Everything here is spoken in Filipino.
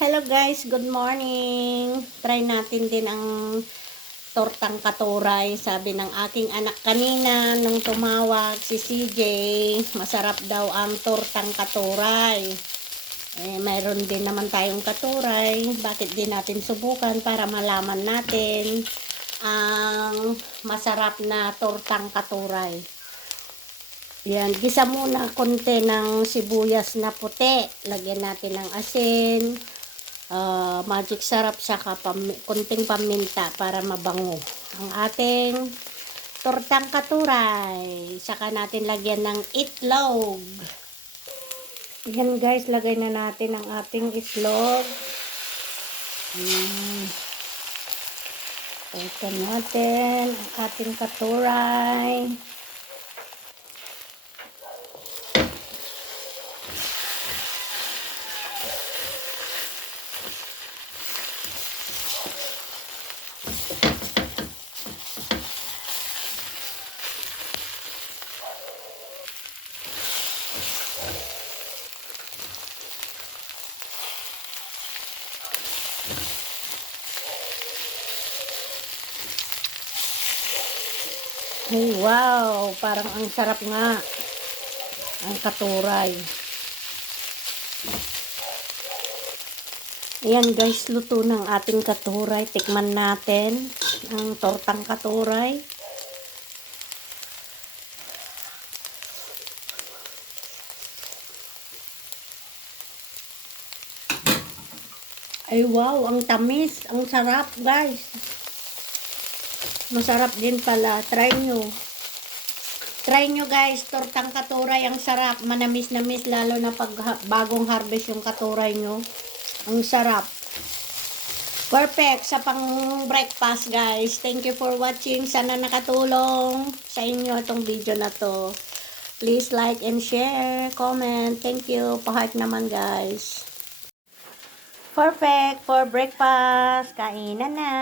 Hello guys, good morning. Try natin din ang tortang katuray. Sabi ng aking anak kanina nung tumawag si CJ, masarap daw ang tortang katuray. Mayroon din naman tayong katuray. Bakit din natin subukan para malaman natin ang masarap na tortang katuray. Yan, gisa muna konti ng sibuyas na puti. Lagyan natin ng asin, magic sarap, saka konting paminta para mabango ang ating tortang katuray. Saka natin lagyan ng itlog. Yan guys, lagay na natin ang ating itlog. Ito natin ang ating katuray. Ay, wow! Parang ang sarap nga. Ang katuray. Ayan guys, luto ng ating katuray. Tikman natin ang tortang katuray. Ay, wow! Ang tamis. Ang sarap guys. Masarap din pala. Try nyo. Try nyo guys, tortang katuray. Ang sarap. Manamis-namis lalo na pag bagong harvest yung katuray nyo. Ang sarap. Perfect sa pang breakfast guys. Thank you for watching. Sana nakatulong sa inyo itong video na to. Please like and share, comment. Thank you. Pa-heart naman guys. Perfect for breakfast. Kainan na.